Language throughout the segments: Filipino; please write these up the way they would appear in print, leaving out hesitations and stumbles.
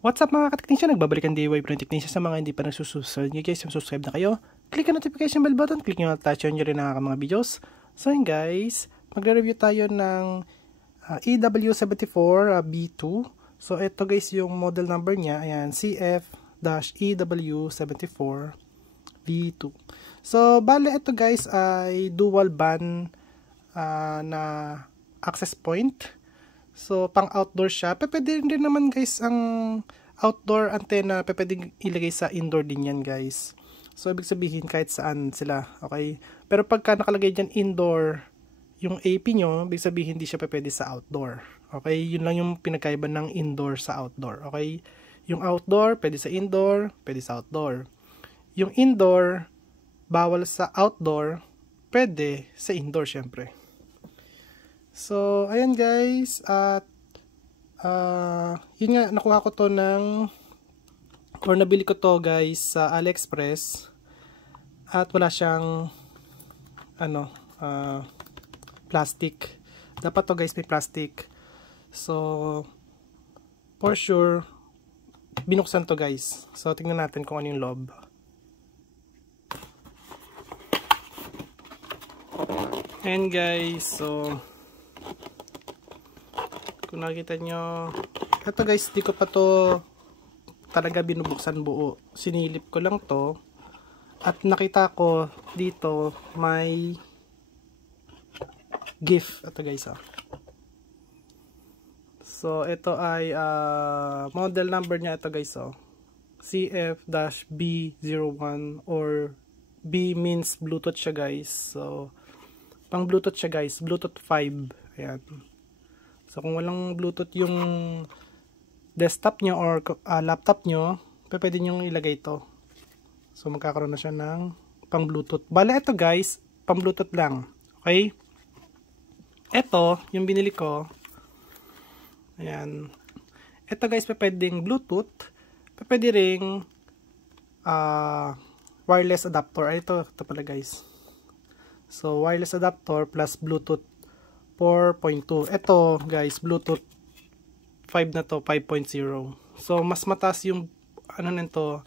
What's up mga ka-technician? Nagbabalikan DIY Pro Technician sa mga hindi pa nagsusubscribe nyo guys. Subscribe na kayo. Click ang notification bell button. Click nyo na touch nyo rin ang mga videos. So yun guys, magre-review tayo ng EW74 B2. So ito guys yung model number niya. Ayan, CF-EW74 B2. So bale ito guys ay dual band na access point. So, pang outdoor siya. Pwede rin naman guys ang outdoor antenna. Pwede ilagay sa indoor din yan guys. So, ibig sabihin kahit saan sila. Okay? Pero pagka nakalagay dyan indoor yung AP nyo, ibig sabihin hindi siya pwede sa outdoor. Okay? Yun lang yung pinagkaiba ng indoor sa outdoor. Okay? Yung outdoor, pwede sa indoor, pwede sa outdoor. Yung indoor, bawal sa outdoor, pwede sa indoor syempre. So, ayan guys, at yun nga, nakuha ko to or nabili ko to guys sa AliExpress at wala siyang plastic. Dapat to guys may plastic. So, for sure, binuksan to guys. So, tingnan natin kung ano yung loob. And guys, so kung nakikita nyo, ito guys, di ko pa to talaga binubuksan buo. Sinilip ko lang to. At nakita ko dito may gift. Ito guys. So, ito ay model number niya. Ito guys. CF-B01 or B means Bluetooth siya guys. So, pang Bluetooth siya guys. Bluetooth 5. Ayan. So, kung walang Bluetooth yung desktop nyo or laptop nyo, pwede nyo ilagay ito. So, magkakaroon na siya ng pang Bluetooth. Bale, ito guys, pang Bluetooth lang. Okay? Ito, yung binili ko. Ayan. Ito guys, pwedeng Bluetooth. Pwede ring wireless adapter. Ay, ito pala guys. So, wireless adapter plus Bluetooth 4.2. Ito guys, Bluetooth 5 na to, 5.0. So, mas mataas yung nito,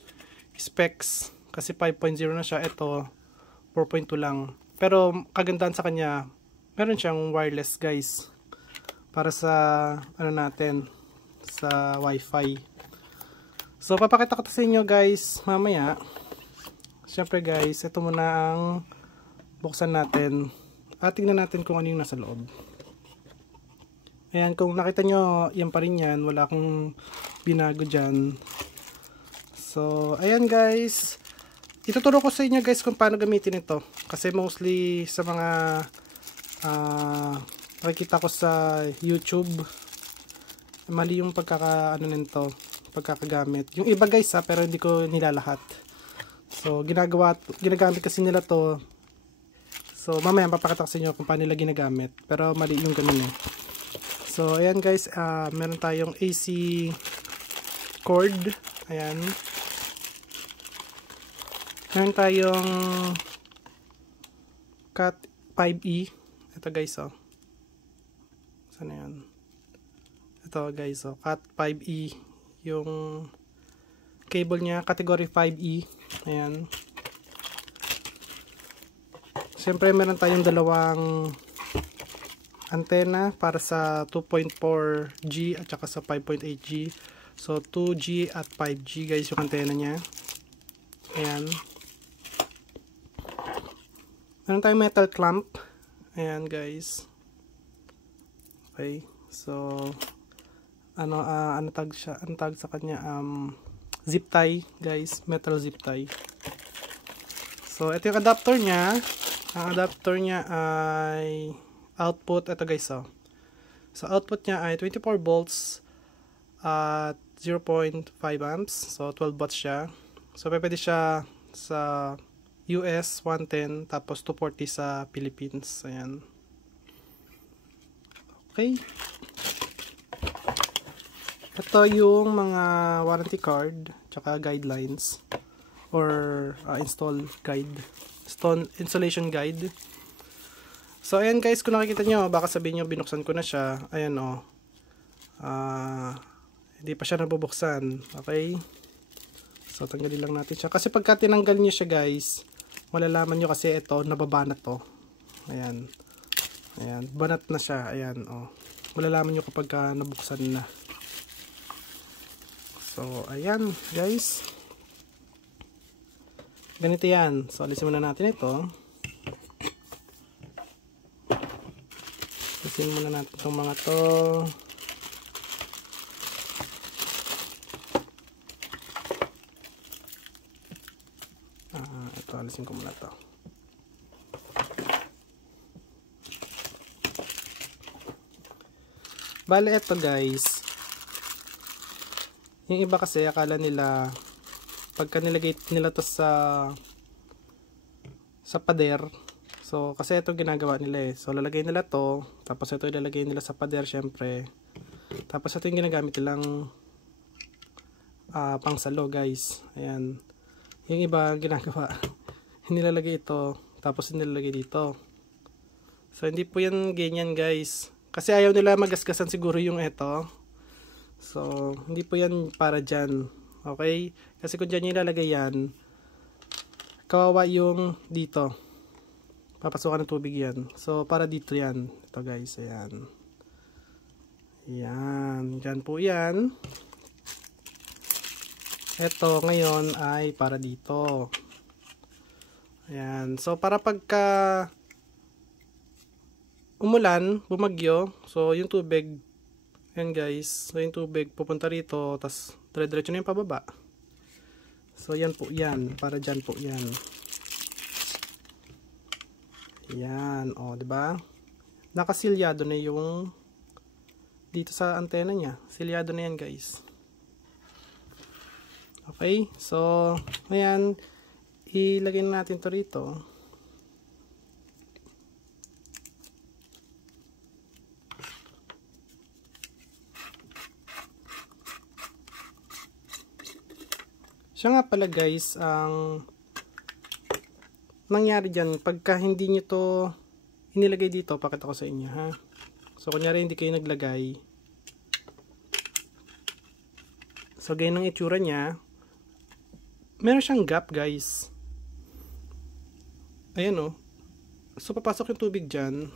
specs. Kasi 5.0 na siya. Ito, 4.2 lang. Pero, kagandahan sa kanya, meron siyang wireless guys. Para sa, natin, sa Wi-Fi. So, papakita ko to sa inyo guys, mamaya. Siyempre guys, ito muna ang buksan natin. At tingnan natin kung ano yung nasa loob. Ayan, kung nakita nyo, yan pa rin yan. Wala akong binago dyan. So, ayan guys. Ituturo ko sa inyo guys kung paano gamitin ito. Kasi mostly sa mga nakikita ko sa YouTube, mali yung pagkakagamit. Yung iba guys pero hindi ko nilalahat. So, ginagamit kasi nila to. So, mamaya papakita ko sa inyo kung paano nila ginagamit. Pero mali yung ganun eh. So, ayan guys. Meron tayong AC cord. Ayan. Meron tayong Cat 5e. Ito guys Saan na yan? Ito guys Cat 5e. Yung cable niya. Category 5e. Ayan. Siyempre, meron tayong dalawang antenna para sa 2.4G at saka sa 5.8G. So, 2G at 5G guys yung antenna niya. Ayan. Meron tayong metal clamp. Ayan guys. Okay. So, ano tag siya? Ano tag sa kanya? Zip tie guys. Metal zip tie. So, ito yung adapter niya. Ang adapter niya ay output, ito guys So, output niya ay 24 volts at 0.5 amps. So, 12 watts siya. So, pwede siya sa US 110 tapos 240 sa Philippines. Ayan. Okay. Ito yung mga warranty card tsaka guidelines or installation guide. So, ayan guys, kung nakikita nyo, baka sabihin nyo, binuksan ko na siya. Ayan Hindi pa siya nabubuksan. Okay? So, tanggalin lang natin siya. Kasi pagka tinanggal nyo siya guys, malalaman nyo kasi ito, nababanat to. Ayan. Ayan. Banat na siya. Ayan. Oh. Malalaman nyo kapag nabuksan na. So, ayan guys. Ganito yan. So, alisin muna natin ito. Alisin muna natin itong mga to. Ito, alisin ko muna ito. Bale, ito guys. Yung iba kasi akala nila pagka nilagay nila to sa pader, so kasi ito ginagawa nila eh. So lalagay nila to, tapos ito ilalagay nila sa pader syempre. Tapos ito yung ginagamit nilang pangsalo guys. Ayan. Yung iba ginagawa nilalagay ito, tapos nilalagay dito. So hindi po yan ganyan guys. Kasi ayaw nila magasgasan siguro yung ito. So, hindi po yan para dyan. Okay? Kasi kung dyan yung ilalagay yan, kawawa yung dito. Papasukan ng tubig yan. So, para dito yan. Ito guys, ayan. Ayan. Dyan po yan. Ito ngayon ay para dito. Ayan. So, para pagka umulan, bumagyo, so yung tubig, ayan guys, so yung tubig pupunta rito, tas dire-diretso na yung pababa. So yan po yan, para dyan po yan. Yan, o diba? Nakasilyado na yung dito sa antena niya. Silyado na yan guys. Okay, so ayan, ilagay na natin to rito. Siya nga pala guys, ang nangyari dyan, pagka hindi nyo to inilagay dito, pakita ko sa inyo ha. So kunyari hindi kayo naglagay. So ganyan ang itsura niya. Meron siyang gap guys. Ayan o. So papasok yung tubig dyan,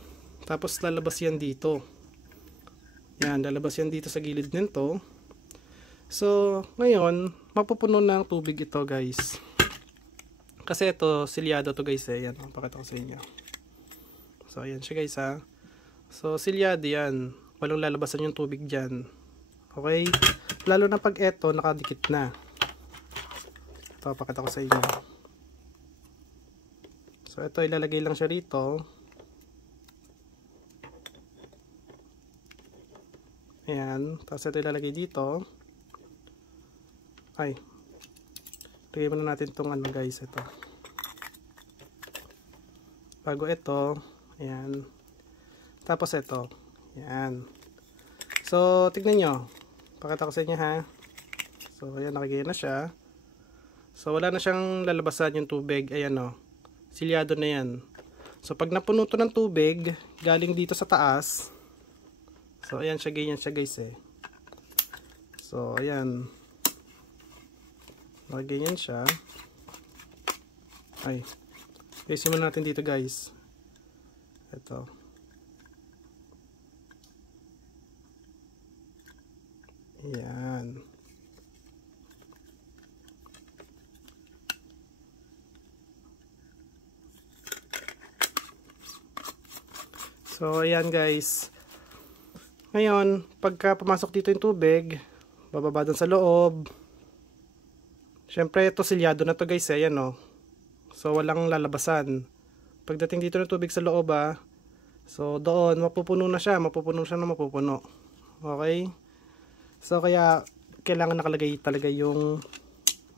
tapos lalabas yan dito. Yan, lalabas yan dito sa gilid nito. So, ngayon, mapupuno ng tubig ito guys. Kasi ito, silyado to guys eh. Yan, pakita ko sa inyo. So, ayan siya guys ha. So, silyado yan. Walang lalabasan yung tubig dyan. Okay? Lalo na pag ito, nakadikit na. Ito, pakita ko sa inyo. So, ito, ilalagay lang siya rito. Ayan. Tapos ito ilalagay dito. Ay, lagay muna natin itong ano guys, ito. Bago ito, ayan. Tapos ito, ayan. So, tignan nyo. Pakita ko sa inyo ha. So, ayan, nakagaya na siya. So, wala na siyang lalabasan yung tubig. Ayan o, silyado na yan. So, pag napuno to ng tubig, galing dito sa taas. So, ayan siya, ganyan siya guys eh. So, ayan. Ganyan siya. Ay. Isin muna natin dito guys. Ito. Ayan. So, ayan guys. Ngayon, pagka pumasok dito yung tubig, bababa doon sa loob. Siyempre, ito silyado na to guys eh. Ayan o. So, walang lalabasan. Pagdating dito ng tubig sa loob so doon, mapupuno na siya. Mapupuno siya na mapupuno. Okay? So, kaya, kailangan nakalagay talaga yung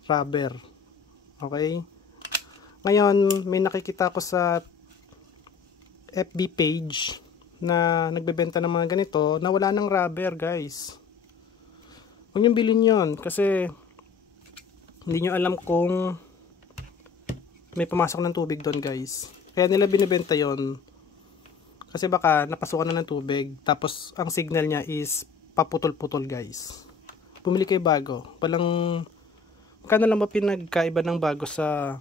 rubber. Okay? Ngayon, may nakikita ko sa FB page na nagbebenta ng mga ganito na wala ng rubber guys. Huwag niyong bilhin yun kasi hindi nyo alam kung may pumasok ng tubig doon guys. Kaya nila binibenta yon kasi baka napasukan na ng tubig tapos ang signal niya is paputol-putol guys. bumili kayo bago. Magkano lang ba pinagkaiba ng bago sa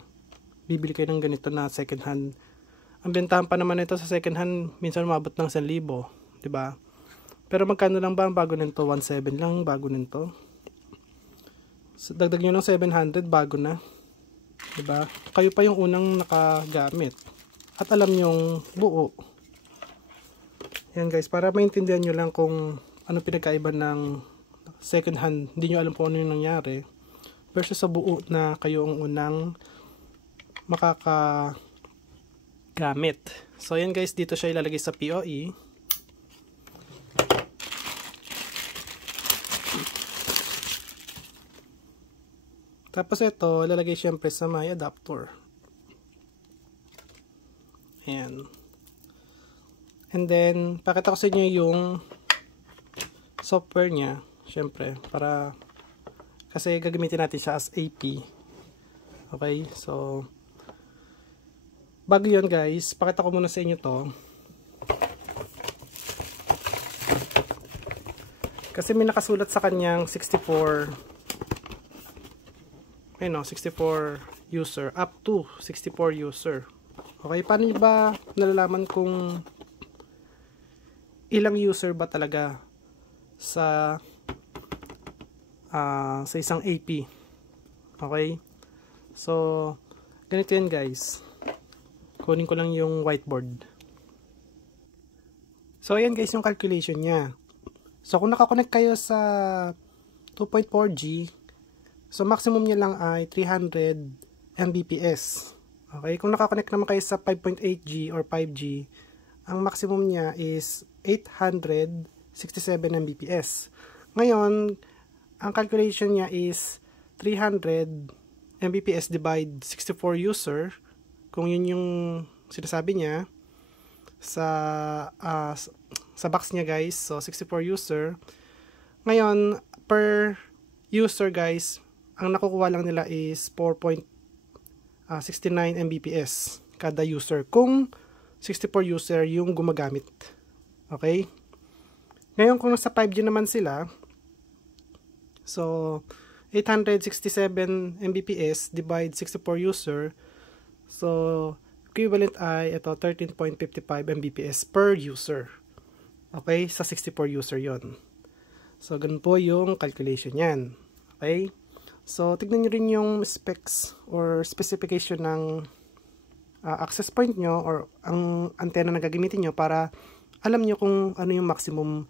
bibili kayo ng ganito na second hand? Ang bentahan pa naman ito sa second hand, minsan umabot ng 1,000, 'di ba? Pero magkano lang ba ang bago nito? 1,700 lang bago nito. So, dagdag nyo ng 700, bago na. 'Di ba? Kayo pa yung unang nakagamit. At alam yung buo. Yan guys, para maintindihan nyo lang kung ano pinagkaiba ng second hand, hindi nyo alam kung ano yung nangyari, versus sa buo na kayo ang unang makakagamit. So yan guys, dito siya ilalagay sa POE. Tapos ito, ilalagay syempre sa may adapter. Ayan. And then, pakita ko sa inyo yung software niya. Syempre, kasi gagamitin natin siya as AP. Okay, so bago yun guys, pakita ko muna sa inyo to. Kasi may nakasulat sa kanyang 64 user, up to 64 user. Okay, paano ba nalalaman kung ilang user ba talaga sa isang AP? Okay, so ganito yan guys. Kunin ko lang yung whiteboard. So ayan guys yung calculation niya. So kung nakakonect kayo sa 2.4G, so maximum niya lang ay 300 Mbps. Okay, kung nakakonect naman kayo sa 5.8G or 5G, ang maximum niya is 867 Mbps. Ngayon, ang calculation niya is 300 Mbps divide 64 user. Kung yun yung sinasabi niya sa box niya guys, so 64 user. Ngayon, per user guys, ang nakukuha lang nila is 4.69 Mbps kada user kung 64 user yung gumagamit. Okay? Ngayon kung sa 5G naman sila, so 867 Mbps divide 64 user, so equivalent ay ito 13.55 Mbps per user. Okay? Sa 64 user yon. So ganun po yung calculation yan. Okay? So tignan nyo rin yung specs or specification ng access point nyo or ang antenna na gagamitin nyo para alam nyo kung ano yung maximum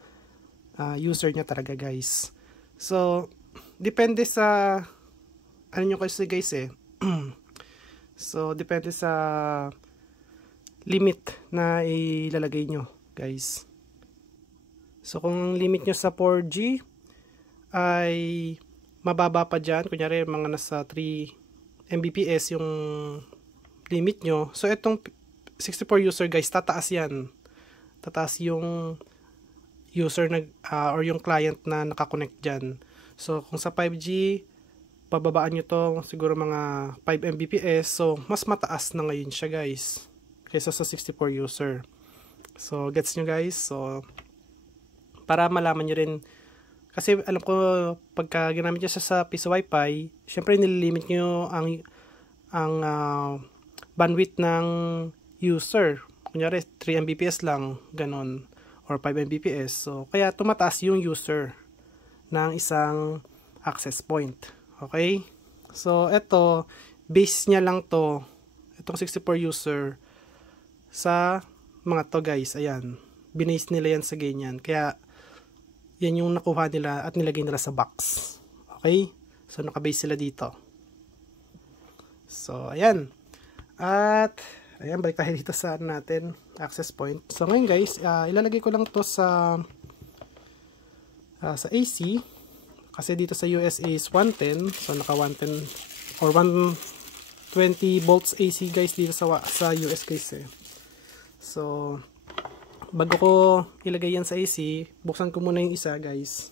user nyo talaga guys. So depende sa ano nyo kasi guys eh. So depende sa limit na ilalagay nyo guys. So kung limit nyo sa 4G ay mababa pa dyan, kunyari mga nasa 3 Mbps yung limit nyo, so itong 64 user guys, tataas yan. Tataas yung user na or yung client na nakakonect dyan. So kung sa 5G pababaan nyo to siguro mga 5 Mbps, so mas mataas na ngayon siya guys kaysa sa 64 user. So gets nyo guys. So para malaman nyo rin, kasi alam ko pagka ginamit nyo sa piso wifi, syempre nililimit nyo ang bandwidth ng user. Kunyari 3 Mbps lang, ganon, or 5 Mbps. So kaya tumataas yung user ng isang access point. Okay? So ito, base niya lang to, itong 64 user sa mga to guys. Ayan, binase nila yan sa ganyan. Kaya yan yung nakuha nila at nilagay nila sa box. Okay? So nakabase sila dito. So ayan. At ayan, balik tayo dito sa natin access point. So ngayon guys, ilalagay ko lang to sa AC. Kasi dito sa US is 110. So naka 110 or 120 volts AC guys dito sa US guys eh. So bago ko ilagay yan sa AC, buksan ko muna yung isa guys.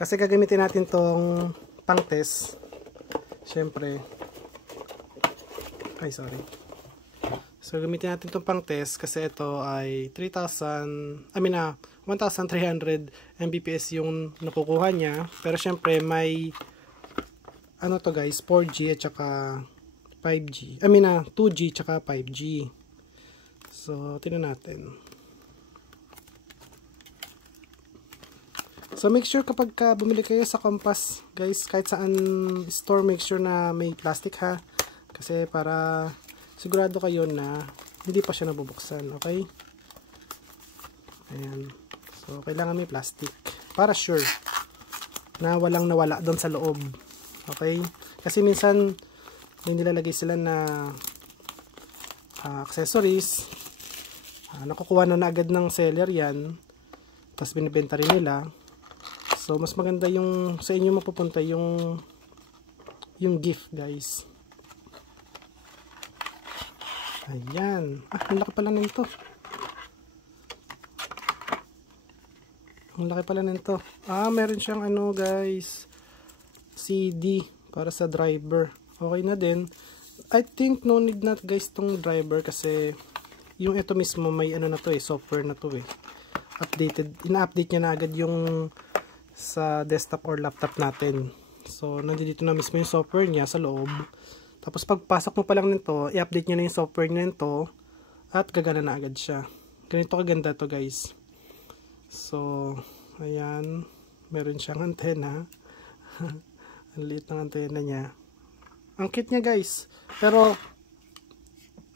Kasi gagamitin natin tong pang test. Syempre. Ay sorry. So gamitin natin tong pang test kasi ito ay 1,000 1,300 Mbps yung nakukuha niya. Pero syempre may ano to guys, 4G at saka 5G. 2G at saka 5G. So, tingnan natin. So, make sure kapag bumili kayo sa Compass, guys, kahit saan store, make sure na may plastic ha. Kasi para sigurado kayo na hindi pa siya nabubuksan, okay? Ayan. So, kailangan may plastic. Para sure na walang nawala doon sa loob. Okay? Kasi minsan, may nilalagay sila na accessories. Nakukuha na agad ng seller yan. Tapos binibenta rin nila. So, mas maganda yung sa inyo mapupunta yung gift, guys. Ayan. Ang laki pala nito. Ang laki pala nito. Meron siyang ano, guys. CD para sa driver. Okay na din. I think no need not guys tong driver kasi yung ito mismo may ano na to software na to updated. Ina-update niya na agad yung sa desktop or laptop natin. So, nandito na mismo yung software niya sa loob. Tapos, pagpasok mo pa lang nito, i-update niya na yung software nito at gagana na agad siya. Ganito kaganda to guys. So, ayan. Meron siyang antena. Ang liit ng antena niya. Ang cute niya guys. Pero,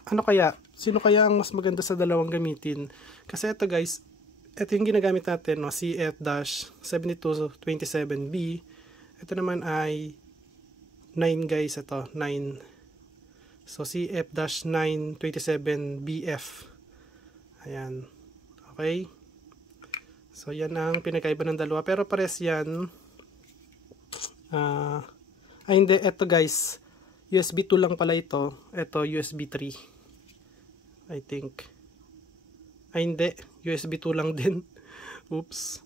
ano kaya? Sino kaya ang mas maganda sa dalawang gamitin? Kasi ito guys, ito yung ginagamit natin, no? CF-7227B. Ito naman ay 9 guys, ito, 9. So, CF-927BF. Ayan. Okay? So, yan ang pinagkaiba ng dalawa. Pero pares yan. Hindi, ito guys. USB 2 lang pala ito. Ito, USB 3. I think. Hindi. USB 2 lang din. Oops.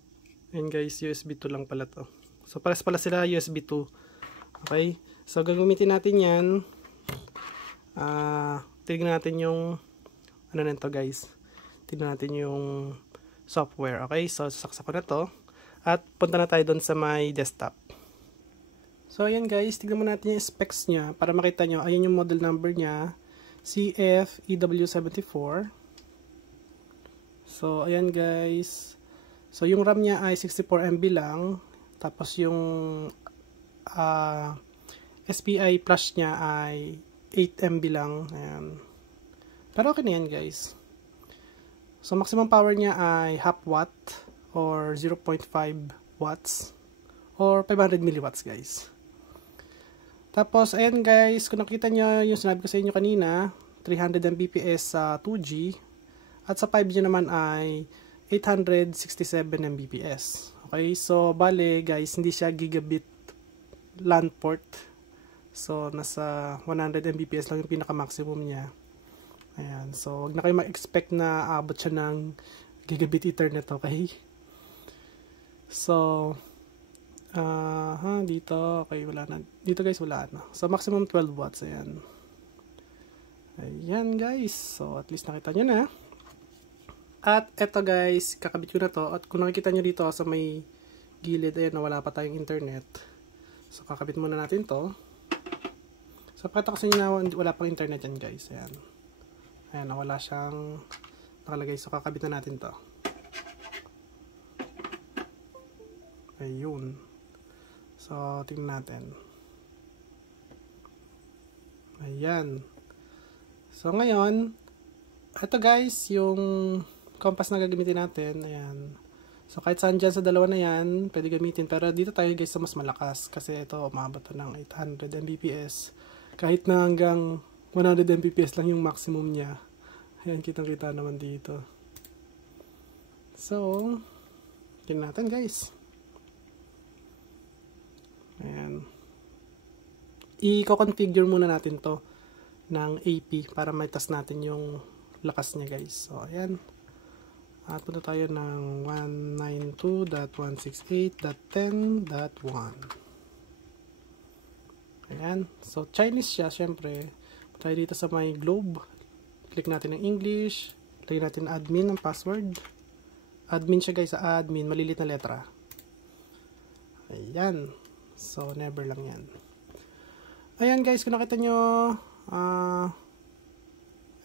Ayan guys, USB 2 lang pala to. So, pares pala sila USB 2. Okay? So, gagamitin natin yan. Tignan natin yung ano nito guys. Tignan natin yung software. Okay? So, sasaksak ko na to. At punta na tayo doon sa my desktop. So, ayan guys. Tignan mo natin yung specs niya para makita nyo. Ayan yung model number niya. CF-EW74. So, ayan guys. So, yung RAM niya ay 64 MB lang. Tapos, yung SPI flash niya ay 8 MB lang. Ayan. Pero okay na yan guys. So, maximum power niya ay half watt or 0.5 watts or 500 milliwatts guys. Tapos, ayan guys. Kung nakita nyo yung sinabi ko sa inyo kanina, 300 Mbps sa 2G. At sa 5G naman ay 867 Mbps. Okay, so bale guys, hindi siya gigabit LAN port. So, nasa 100 Mbps lang yung pinaka-maximum niya. Ayan, so wag na kayo ma-expect na abot siya ng gigabit ethernet, okay? So, dito, okay, wala na. Dito guys, wala na. So, maximum 12 watts, ayan. Ayan guys, so at least nakita nyo na. At eto guys, kakabit ko na to. At kung nakikita nyo dito sa may gilid, ayan, wala pa tayong internet. So, kakabit muna natin to. So, pakita ko sa inyo na wala pang internet yan guys. Ayan. Ayan, wala siyang nakalagay. So, kakabit na natin to. Ayun. So, tingnan natin. Ayan. So, ngayon, ito guys, yung compass na gagamitin natin. Ayan. So, kahit saan dyan sa dalawa na yan, pwede gamitin. Pero dito tayo guys sa mas malakas. Kasi ito, umabot to ng 800 Mbps. Kahit na hanggang 100 Mbps lang yung maximum niya. Ayan, kitang-kita naman dito. So, tingnan natin guys. Ayan. I-configure muna natin to ng AP para may test natin yung lakas niya guys. So, ayan. At punta tayo ng 192.168.10.1. Ayan. So, Chinese siya, syempre. Punta tayo dito sa may globe. Click natin ng English. Lagyan natin admin ng password. Admin siya guys, sa admin, malilit na letra. Ayan. So, never lang yan. Ayan guys, kung nakita nyo,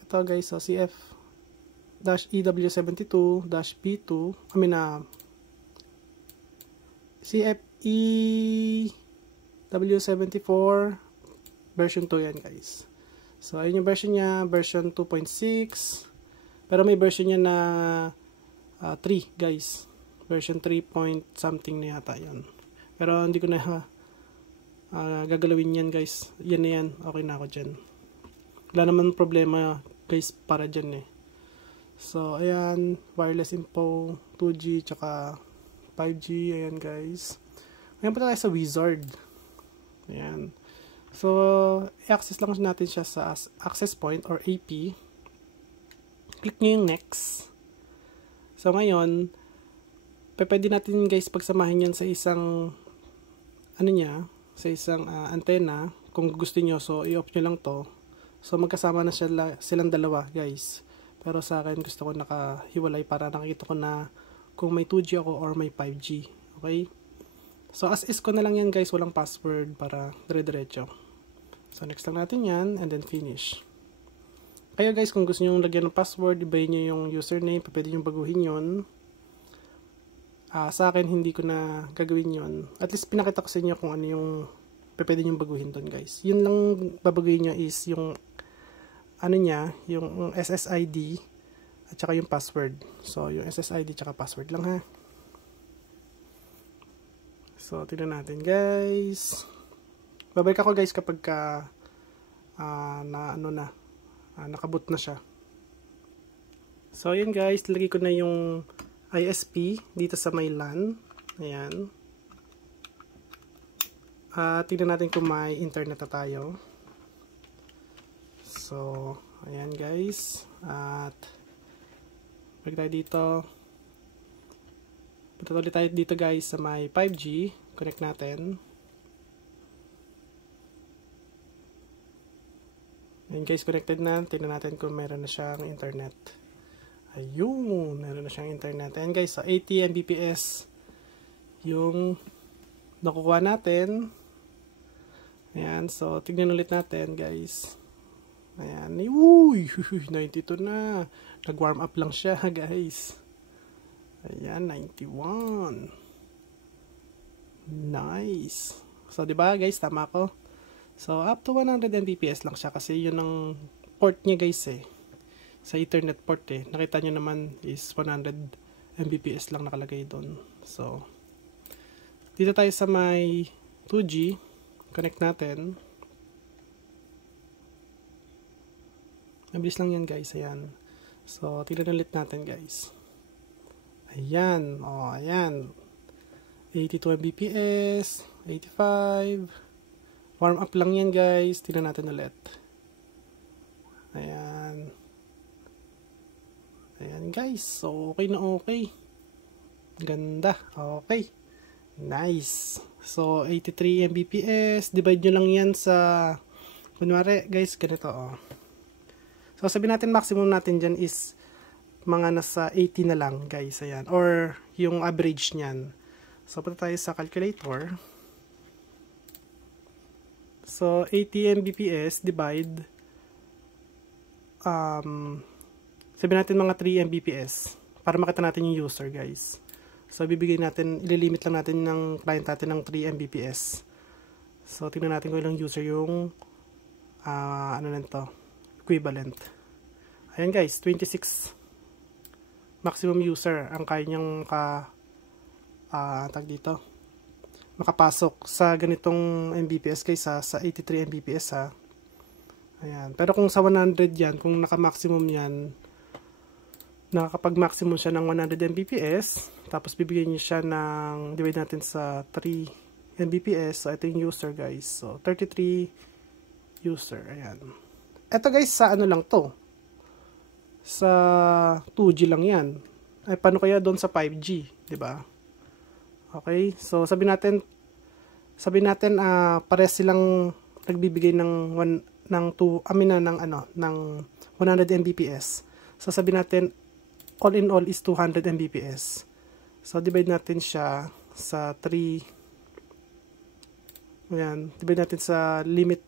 ito guys, so CF-EW72-B2, CFEW74 version 2 yan guys. So, ayun yung version niya, version 2.6. Pero may version niya na 3 guys. Version 3 point something na yata yun. Pero hindi ko na gagalawin yan guys. Yan na yan. Okay na ako dyan. Wala naman problema guys para dyan eh. So, ayan. Wireless info, 2G, tsaka 5G. Ayan guys. Ngayon pa tayo sa Wizard. Ayan. So, i-access lang natin siya sa access point or AP. Click nyo yung next. So, ngayon, pwede natin guys pagsamahin yan sa isang sa isang antena kung gusto nyo. So, i-off nyo lang to. So, magkasama na silang dalawa guys. Pero sa akin, gusto ko nakahiwalay para nakikita ko na kung may 2G ako or may 5G. Okay? So, as is ko na lang yan guys. Walang password para dire-diretso. So, next lang natin yan and then finish. Kaya guys, kung gusto nyo lagyan ng password, ibahin nyo yung username, pwede nyo baguhin yun. Sa akin, hindi ko na gagawin yun. At least, pinakita ko sa inyo kung ano yung pwede nyo baguhin doon guys. Yun lang babaguhin nyo is yung yung SSID at saka yung password. So, yung SSID at saka password lang ha. So, tignan natin guys. Babalik ako guys kapag nakaboot na siya. So, yun guys, lagay ko na yung ISP dito sa may LAN. Ayan. Tignan natin kung may internet na tayo. So, ayan guys. At balik tayo dito. Punta ulit tayo dito guys sa may 5G. Connect natin. Ayan guys, connected na. Tignan natin kung meron na siyang internet. Ayun, meron na siyang internet. Ayan guys, so 80 Mbps yung nakukuha natin. Ayan, so tignan ulit natin guys. Ayan, uy, 92 na. Nag-warm up lang siya guys. Ayan, 91. Nice. So, diba guys, tama ko. So, up to 100 Mbps lang siya kasi yun ang port niya guys eh. Sa Ethernet port eh. Nakita nyo naman is 100 Mbps lang nakalagay doon. So, dito tayo sa may 2G. Connect natin. Mabilis lang yan guys. Ayan. So, tignan ulit natin guys. Ayan. O, ayan. 82 Mbps. 85. Warm up lang yan guys. Tignan natin ulit. Ayan. Ayan guys. So, okay na okay. Ganda. Okay. Nice. So, 83 Mbps. Divide nyo lang yan sa, kunwari guys, ganito oh. So, sabihin natin maximum natin dyan is mga nasa 80 na lang guys. Ayan. Or yung average nyan. So, punta tayo sa calculator. So, 80 Mbps divide sabihin natin mga 3 Mbps para makita natin yung user guys. So, bibigay natin, ililimit lang natin ng client natin ng 3 Mbps. So, tingnan natin kung ilang user yung ano nito, equivalent. Ayan guys, 26 maximum user ang kaya niyang tag dito makapasok sa ganitong Mbps guys ha, sa 83 Mbps ha. Ayan. Pero kung sa 100 yan, kung naka-maximum yan, nakakapag-maximum siya ng 100 Mbps, tapos bibigyan niyo siya ng, divide natin sa 3 Mbps, so ito yung user guys. So, 33 user. Ayan. Ito guys, sa ano lang to? Sa 2G lang yan. Ay, paano kaya doon sa 5G? Diba? Okay, so sabi natin pares silang nagbibigay ng 100 Mbps. So sabi natin all in all is 200 Mbps. So, divide natin siya sa 3. Ayan, divide natin sa limit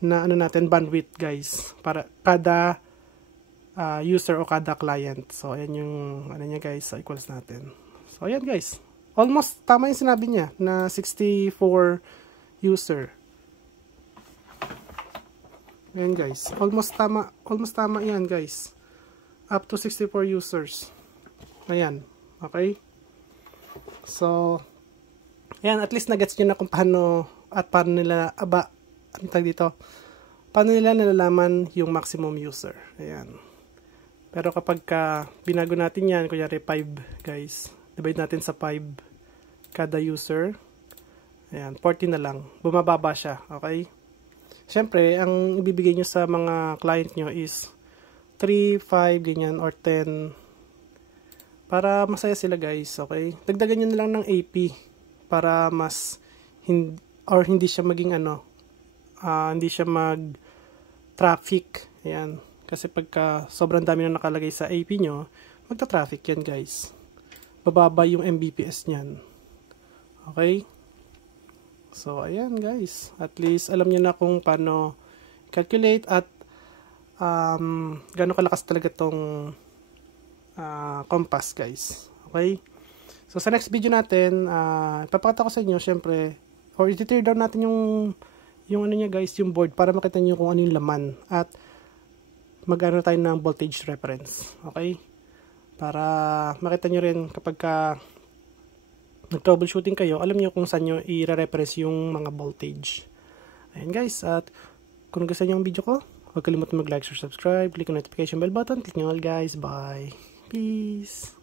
na ano natin, bandwidth guys. Para kada user o kada client. So, ayan yung ano niya guys, so equals natin. So, ayan guys. Almost tama yung sinabi niya na 64 user. Ayan guys. Almost tama yan guys. Up to 64 users. Ayan. Okay? So, ayan, at least na-gets nyo na kung paano nila, ano tag dito? Paano nila nalalaman yung maximum user. Ayan. Pero kapag binago natin yan, kunyari 5 guys, divide natin sa 5 kada user. Ayan, 40 na lang. Bumababa siya. Okay? Siyempre, ang ibibigay nyo sa mga client nyo is 3, 5, ganyan, or 10. Para masaya sila guys, okay? Dagdagan nyo na lang ng AP para mas hindi siya maging hindi siya mag-traffic. Ayan. Kasi pagka sobrang dami na nakalagay sa AP nyo, magta-traffic yan guys. Bababa yung Mbps nyan. Okay? So, ayan guys. At least, alam nyo na kung paano calculate at gano'ng kalakas talaga tong compass guys. Okay? So, sa next video natin, ipapakita ko sa inyo, syempre, or i-tear down natin yung ano niya guys, yung board para makita nyo kung ano yung laman. At mag-ano tayo ng voltage reference. Okay? Para makita nyo rin kapag nag-troubleshooting kayo, alam nyo kung saan nyo i-reference yung mga voltage. Ayan guys, at kung gusto nyo ang video ko, huwag kalimutan mag-like, share, subscribe, click ang notification bell button, click nyo all guys, bye, peace!